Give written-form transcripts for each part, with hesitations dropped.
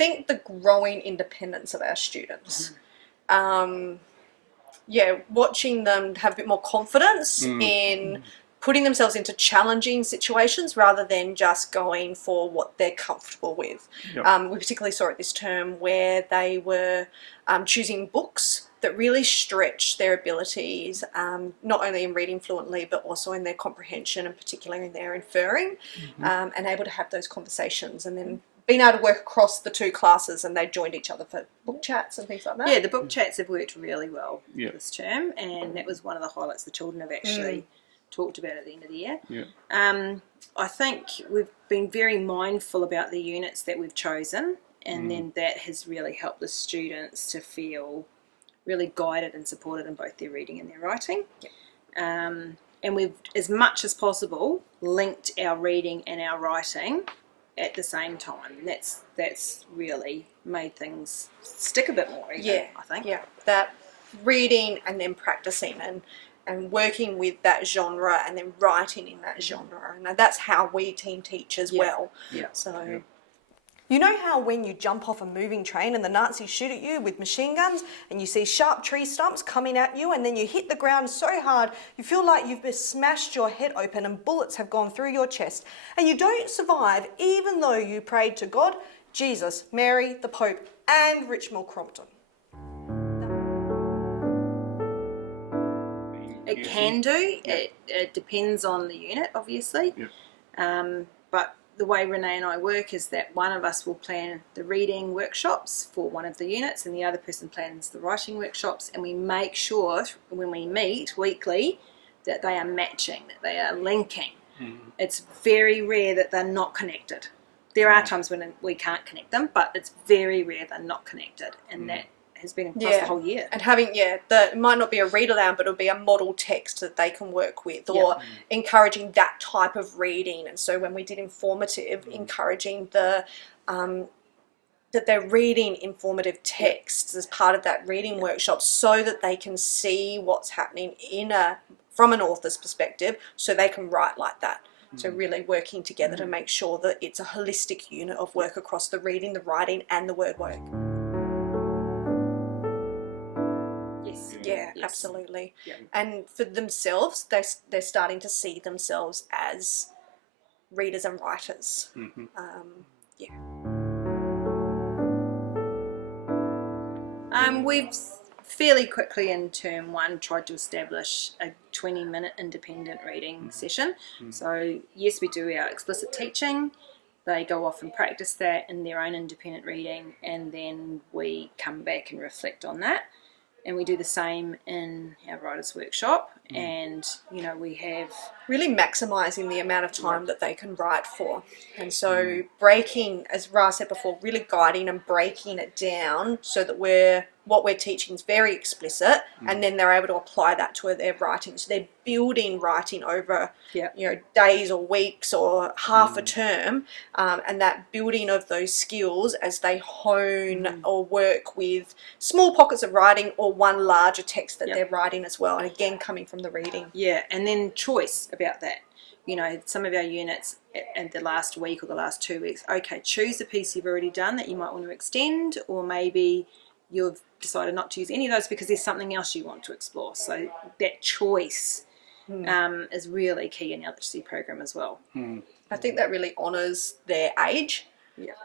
think the growing independence of our students. Watching them have a bit more confidence in putting themselves into challenging situations rather than just going for what they're comfortable with. We particularly saw it this term where they were choosing books that really stretch their abilities, not only in reading fluently, but also in their comprehension and particularly in their inferring, and able to have those conversations, and then being able to work across the two classes, and they joined each other for book chats and things like that. Yeah, the book chats have worked really well this term, and that was one of the highlights the children have actually talked about at the end of the year. I think we've been very mindful about the units that we've chosen, and then that has really helped the students to feel really guided and supported in both their reading and their writing. And we've, as much as possible, linked our reading and our writing at the same time. That's really made things stick a bit more even, I think. Yeah, that reading and then practicing and working with that genre and then writing in that genre. And that's how we team teach as well. So you know how when you jump off a moving train and the Nazis shoot at you with machine guns and you see sharp tree stumps coming at you, and then you hit the ground so hard you feel like you've smashed your head open and bullets have gone through your chest, and you don't survive even though you prayed to God, Jesus, Mary, the Pope and Richmond Crompton? It can do. It depends on the unit, obviously. But the way Renee and I work is that one of us will plan the reading workshops for one of the units and the other person plans the writing workshops, and we make sure when we meet weekly that they are matching, that they are linking. It's very rare that they're not connected. There are times when we can't connect them, but it's very rare they're not connected, and that has been across the whole year. And having, it might not be a read aloud, but it'll be a model text that they can work with, or encouraging that type of reading. And so when we did informative, encouraging the that they're reading informative texts as part of that reading workshop, so that they can see what's happening from an author's perspective, so they can write like that. So really working together to make sure that it's a holistic unit of work across the reading, the writing and the word work. Yeah, absolutely. And for themselves, they're starting to see themselves as readers and writers. We've fairly quickly in term one tried to establish a 20-minute independent reading session. So yes, we do our explicit teaching. They go off and practice that in their own independent reading, and then we come back and reflect on that. And we do the same in our writers' workshop, and we have really maximising the amount of time that they can write for. And so breaking, as Ra said before, really guiding and breaking it down so that what we're teaching is very explicit, and then they're able to apply that to their writing. So they're building writing over days or weeks or half a term, and that building of those skills as they hone or work with small pockets of writing or one larger text that they're writing as well, and again coming from the reading. And then choice about that. Some of our units in the last week or the last 2 weeks, choose a piece you've already done that you might want to extend, or maybe you've decided not to use any of those because there's something else you want to explore. So that choice is really key in the literacy program as well. I think that really honours their age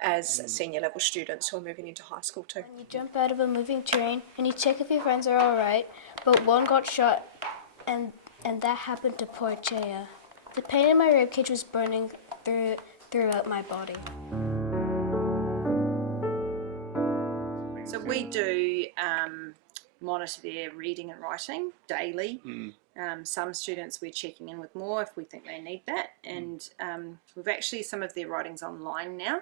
as senior level students who are moving into high school too. You jump out of a moving train and you check if your friends are all right, but one got shot, and that happened to poor Chea. The pain in my ribcage was burning throughout my body. So we do monitor their reading and writing daily. Some students we're checking in with more if we think they need that, and we've actually some of their writings online now,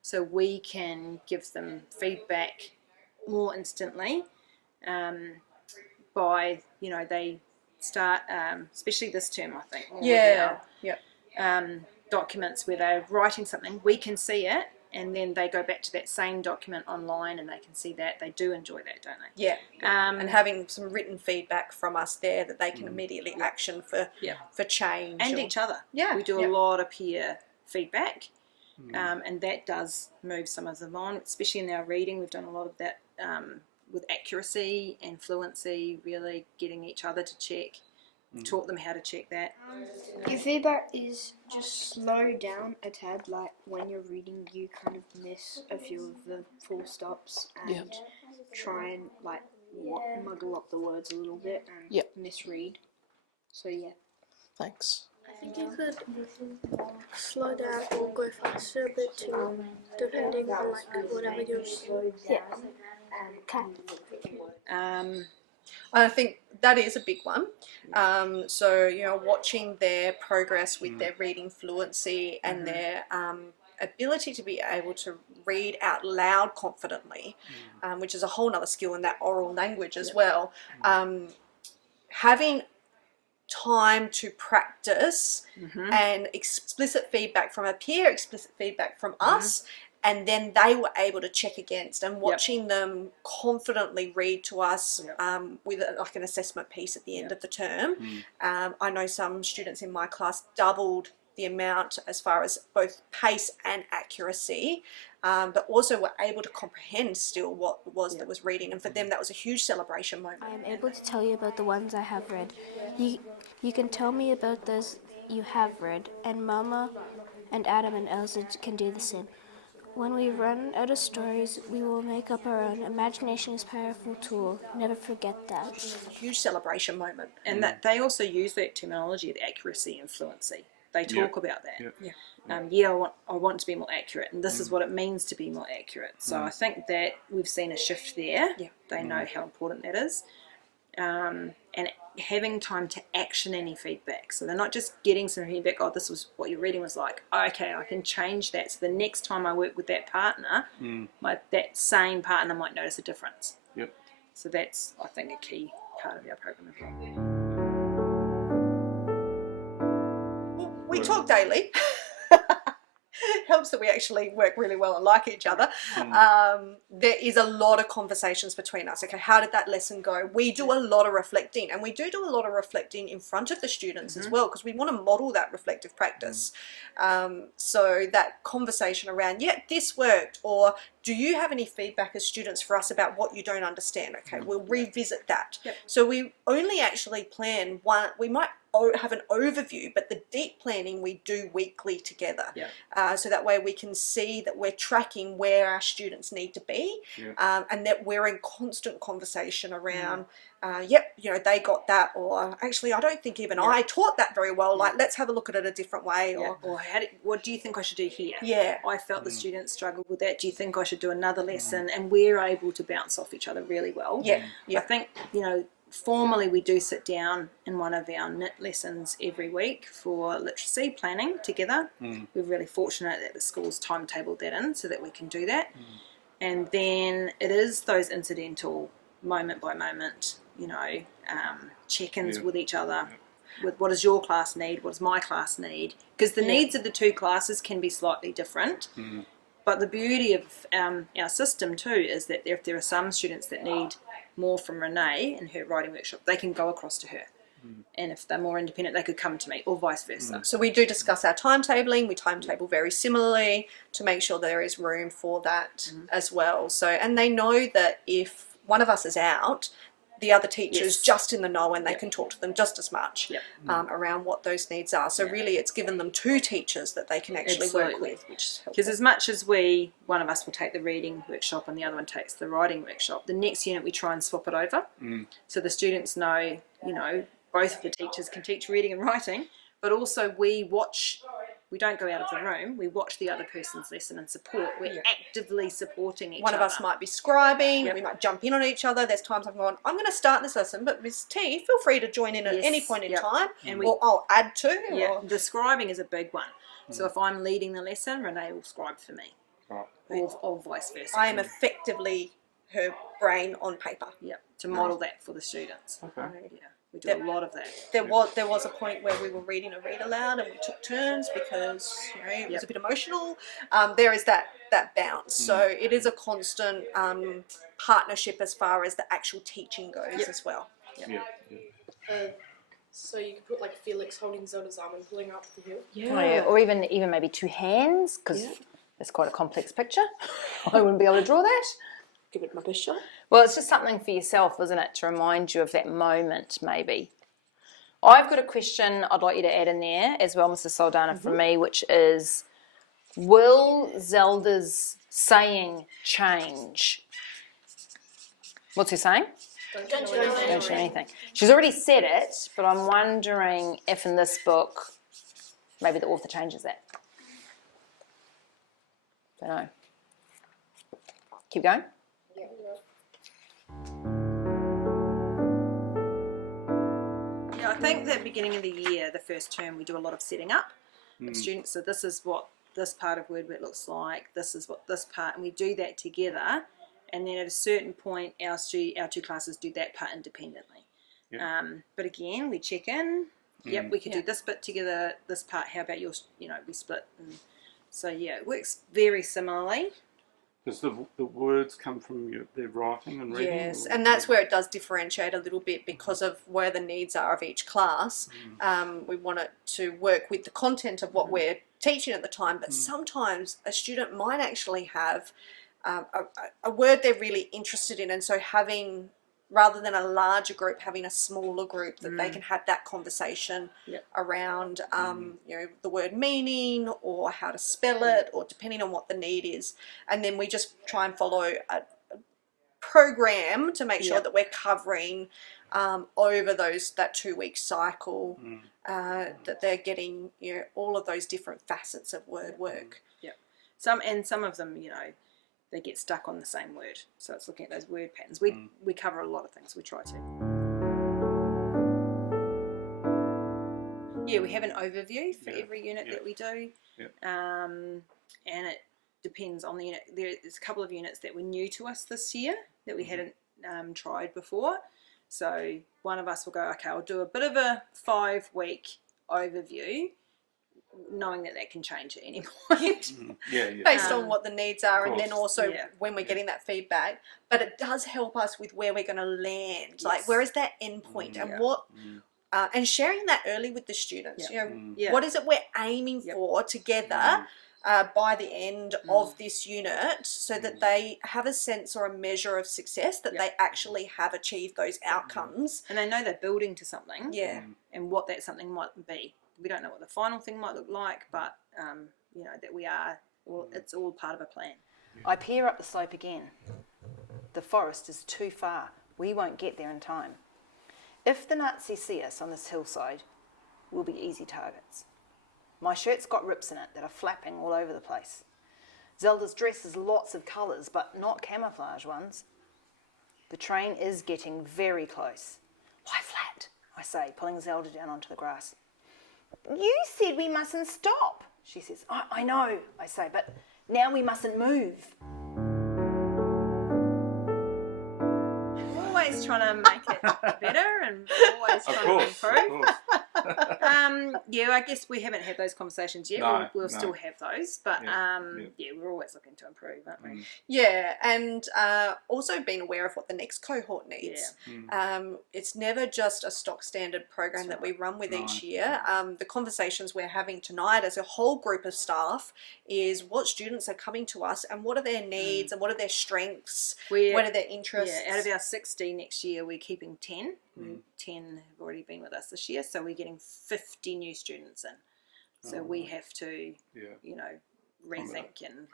so we can give them feedback more instantly by they start especially this term, I think, documents where they're writing something, we can see it, and then they go back to that same document online and they can see that. They do enjoy that, don't they? And having some written feedback from us there that they can immediately action for change. And each other. We do a lot of peer feedback, And that does move some of them on, especially in our reading. We've done a lot of that with accuracy and fluency, really getting each other to check. We've taught them how to check that. Your feedback is just slow down a tad, like when you're reading you kind of miss a few of the full stops and try and like muggle up the words a little bit and misread. So yeah. Thanks. I think you could slow down or go faster a bit too, depending on like whatever you're. I think that is a big one. So, watching their progress with their reading fluency and their ability to be able to read out loud confidently, which is a whole other skill in that oral language as well. Having time to practice and explicit feedback from a peer, explicit feedback from us, and then they were able to check against, and watching them confidently read to us with like an assessment piece at the end of the term. I know some students in my class doubled the amount as far as both pace and accuracy, but also were able to comprehend still what it was that was reading, and for them that was a huge celebration moment. I am able to tell you about the ones I have read. You can tell me about those you have read, and Mama and Adam and Elsa can do the same. When we run out of stories, we will make up our own. Imagination is a powerful tool. Never forget that. Huge celebration moment. And that they also use that terminology of accuracy and fluency. They talk about that. I want to be more accurate, and this is what it means to be more accurate. So I think that we've seen a shift there. They know how important that is. And having time to action any feedback. So they're not just getting some feedback, oh, this was what your reading was like. Okay, I can change that. So the next time I work with that partner, that same partner might notice a difference. So that's, I think, a key part of our program as well. We talk daily. Helps that we actually work really well and like each other. There is a lot of conversations between us. Okay, how did that lesson go? We do a lot of reflecting, and we do a lot of reflecting in front of the students as well, because we want to model that reflective practice. So that conversation around, this worked, or do you have any feedback as students for us about what you don't understand? Okay, we'll revisit that. So we only actually plan one. We might have an overview, but the deep planning we do weekly together. So that way we can see that we're tracking where our students need to be, and that we're in constant conversation around, they got that, or actually I don't think even I taught that very well, like let's have a look at it a different way, or what do you think I should do here? I felt the students struggled with that. Do you think I should do another lesson? And we're able to bounce off each other really well. I think, formally we do sit down in one of our knit lessons every week for literacy planning together. We're really fortunate that the school's timetabled that in so that we can do that. And then it is those incidental moment by moment, check-ins with each other, with what does your class need, what does my class need, because the needs of the two classes can be slightly different. But the beauty of our system too is that if there are some students that need more from Renee in her writing workshop, they can go across to her. And if they're more independent, they could come to me, or vice versa. So we do discuss our timetabling. We timetable very similarly to make sure there is room for that as well. So, and they know that if one of us is out, the other teacher's just in the know, and they can talk to them just as much around what those needs are. So really it's given them two teachers that they can actually work with, which is helpful. Because as much as one of us will take the reading workshop and the other one takes the writing workshop, the next unit we try and swap it over. So the students know, both of the teachers can teach reading and writing, but also we don't go out of the room, we watch the other person's lesson and support. We're actively supporting each other. One of us might be scribing, we might jump in on each other. There's times I'm going, I'm going to start this lesson, but Ms. T, feel free to join in at any point in time, or I'll add to. The scribing is a big one. So if I'm leading the lesson, Renee will scribe for me, or vice versa. I am effectively her brain on paper. To model that for the students. We do a lot of that. There was a point where we were reading a read aloud, and we took turns because it was a bit emotional. There is that bounce. So it is a constant partnership as far as the actual teaching goes as well. So you could put like Felix holding Zelda's arm and pulling up the hill. Yeah. Or even maybe two hands, because it's quite a complex picture. I wouldn't be able to draw that. Give it my best shot. Well, it's just something for yourself, isn't it, to remind you of that moment, maybe. I've got a question I'd like you to add in there as well, Mrs. Saldhana, from me, which is, will Zelda's saying change? What's he saying? Don't you Don't show anything. She's already said it, but I'm wondering if in this book, maybe the author changes that. Don't know. Keep going. Yeah, I think that beginning of the year, the first term, we do a lot of setting up with students. So this is what this part of WordWit looks like. This is what this part, and we do that together. And then at a certain point, our two classes do that part independently. Yep. But again, we check in. Yep, we could do this bit together, this part. How about yours? We split. And so yeah, it works very similarly. Does the words come from their writing and reading? Yes, and that's where it does differentiate a little bit because of where the needs are of each class. We want it to work with the content of what we're teaching at the time, but sometimes a student might actually have a word they're really interested in, and so having, rather than a larger group, having a smaller group that they can have that conversation around the word meaning or how to spell it, or depending on what the need is. And then we just try and follow a program to make sure that we're covering over that 2-week cycle, that they're getting all of those different facets of word work. Some of them, they get stuck on the same word. So it's looking at those word patterns. We cover a lot of things. We try to. Yeah, we have an overview for every unit that we do. And it depends on the unit. There's a couple of units that were new to us this year that we hadn't tried before. So one of us will go, okay, I'll do a bit of a 5-week overview, knowing that can change at any point. Based on what the needs are, and then also when we're getting that feedback. But it does help us with where we're going to land, like where is that end point, and what, and sharing that early with the students. What is it we're aiming for together by the end of this unit, so that they have a sense or a measure of success, that they actually have achieved those outcomes, and they know they're building to something. And what that something might be. We don't know what the final thing might look like, but that we are. Well, it's all part of a plan. I peer up the slope again. The forest is too far. We won't get there in time. If the Nazis see us on this hillside, we'll be easy targets. My shirt's got rips in it that are flapping all over the place. Zelda's dress has lots of colours, but not camouflage ones. The train is getting very close. Lie flat, I say, pulling Zelda down onto the grass. You said we mustn't stop, she says. I know, I say, but now we mustn't move. Always trying to make it better and always trying to improve. I guess we haven't had those conversations yet. We'll still have those, but we're always looking to improve, aren't we? And also being aware of what the next cohort needs. It's never just a stock standard program that we run with each year. The conversations we're having tonight as a whole group of staff is what students are coming to us and what are their needs and what are their strengths, what are their interests. Out of our 60 next year, we're keeping 10. 10 have already been with us this year, so we're getting 50 new students in. So we have to, rethink and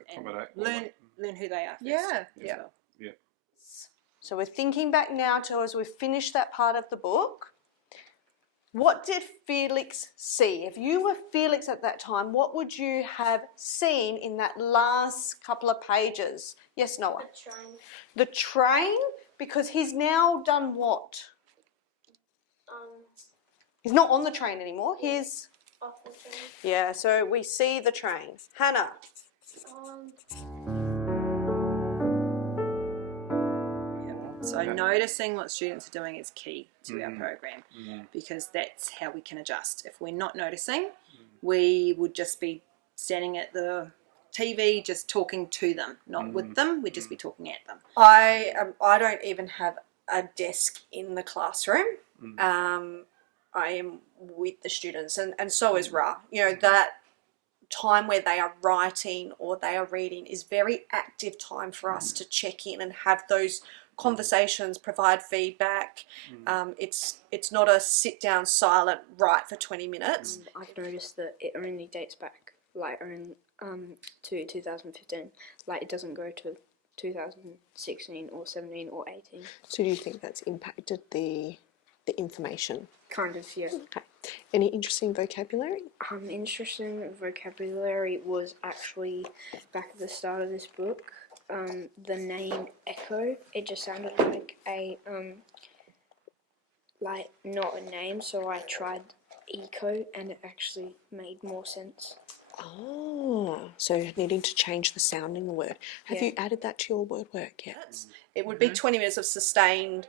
learn who they are first as well. So we're thinking back now to as we finish that part of the book. What did Felix see? If you were Felix at that time, what would you have seen in that last couple of pages? Yes, Noah? The train. The train? Because he's now done what? He's not on the train anymore. He's Off the train. Yeah, so we see the train. Hannah? So noticing what students are doing is key to our program, because that's how we can adjust. If we're not noticing, we would just be standing at the TV just talking to them, not with them. We'd just be talking at them. I don't even have a desk in the classroom. am with the students, and so is Ra. You know, that time where they are writing or they are reading is very active time for us to check in and have those conversations, provide feedback. It's not a sit down silent write for 20 minutes. I've noticed that it only dates back to 2015. Like, it doesn't go to 2016 or 17 or 18. So do you think that's impacted the information? Kind of, yeah. Okay. Any interesting vocabulary? Interesting vocabulary was actually back at the start of this book. The name Echo, it just sounded like a like not a name, so I tried Eco and it actually made more sense. Oh, so needing to change the sounding of the word. Have you added that to your word work yet? It would be 20 minutes of sustained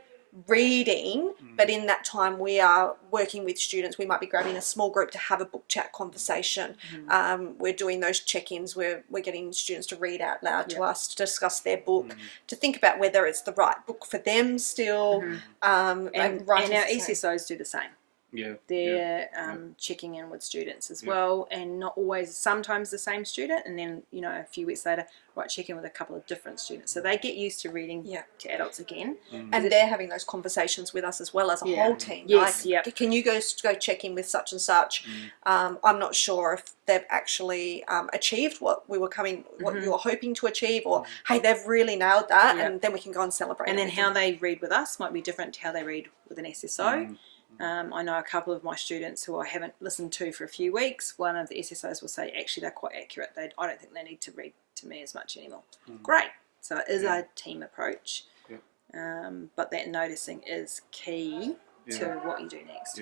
reading, but in that time we are working with students. We might be grabbing a small group to have a book chat conversation. We're doing those check-ins where we're getting students to read out loud to us, to discuss their book, to think about whether it's the right book for them still. And our SSOs do the same. Yeah, They're checking in with students as well, and not always, sometimes the same student, and then, you know, a few weeks later, right, check in with a couple of different students. So they get used to reading to adults again. And they're having those conversations with us as well as a whole team. Yes, like, can you go check in with such and such? I'm not sure if they've actually achieved what you were hoping to achieve, or hey, they've really nailed that, and then we can go and celebrate. And then how they read with us might be different to how they read with an SSO. I know a couple of my students who I haven't listened to for a few weeks. One of the SSOs will say, actually, they're quite accurate. I don't think they need to read to me as much anymore. Great. So it is a team approach. But that noticing is key to what you do next.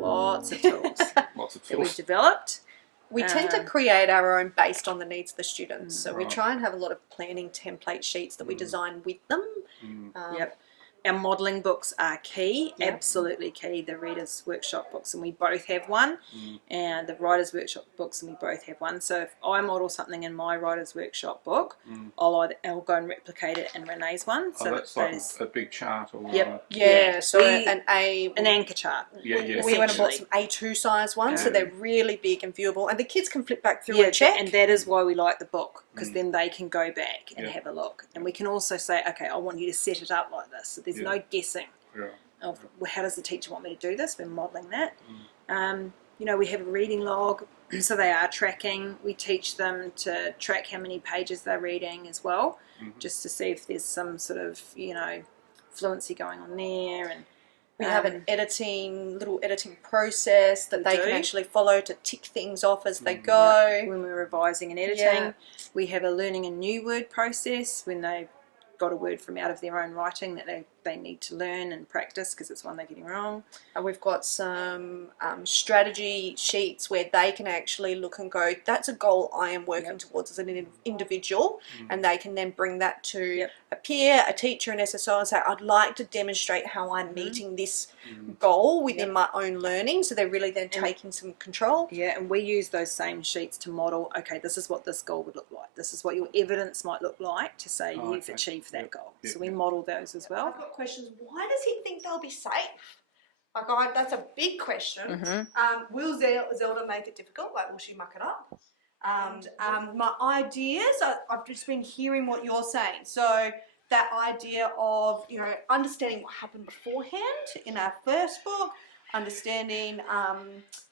Lots of tools that we've developed. We tend to create our own based on the needs of the students. So we try and have a lot of planning template sheets that we design with them. Our modelling books are key, absolutely key. The Reader's Workshop books, and we both have one, and the Writer's Workshop books, and we both have one. So if I model something in my Writer's Workshop book, I'll go and replicate it in Renee's one. So that's like a big chart or so an anchor chart. We went and bought some A2 size ones, so they're really big and viewable, and the kids can flip back through and check. And that is why we like the book, because then they can go back and have a look, and we can also say, okay, I want you to set it up like this. So there's no guessing of, well, how does the teacher want me to do this? We're modelling that. You know, we have a reading log, so they are tracking. We teach them to track how many pages they're reading as well, just to see if there's some sort of, you know, fluency going on there. And we have an little editing process that they can actually follow to tick things off as they go. When we're revising and editing, we have a learning a new word process when they've got a word from out of their own writing that they need to learn and practice because it's one they're getting wrong. And we've got some strategy sheets where they can actually look and go, that's a goal I am working towards as an individual, and they can then bring that to a peer, a teacher, an SSO, and say, I'd like to demonstrate how I'm meeting this goal within my own learning. So they're really then taking some control. Yeah, and we use those same sheets to model, okay, this is what this goal would look like. This is what your evidence might look like to say you've achieved that goal. So we model those as well. I've got questions. Why does he think they'll be safe? Like, that's a big question. Will Zelda make it difficult? Like, will she muck it up? My ideas, I've just been hearing what you're saying. So that idea of, you know, understanding what happened beforehand in our first book, understanding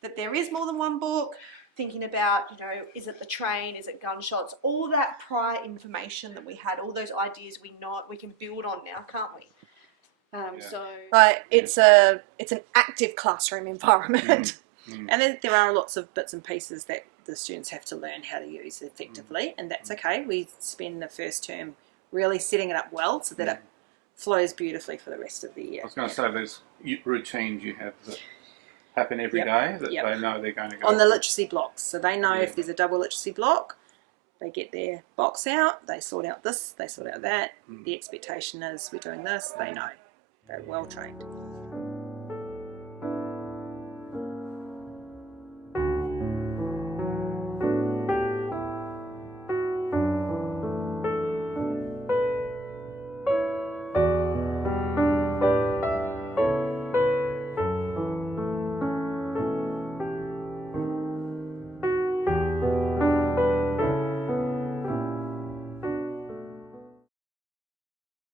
that there is more than one book, thinking about, you know, is it the train, is it gunshots, all that prior information that we had, all those ideas we can build on now, can't we? It's an active classroom environment. And then there are lots of bits and pieces that the students have to learn how to use effectively, and that's okay. We spend the first term really setting it up well so that it flows beautifully for the rest of the year. I was going to say, there's routines you have that happen every day that they know they're going to go on the literacy blocks. So they know if there's a double literacy block, they get their box out, they sort out this, they sort out that. The expectation is we're doing this, they know. They're well trained.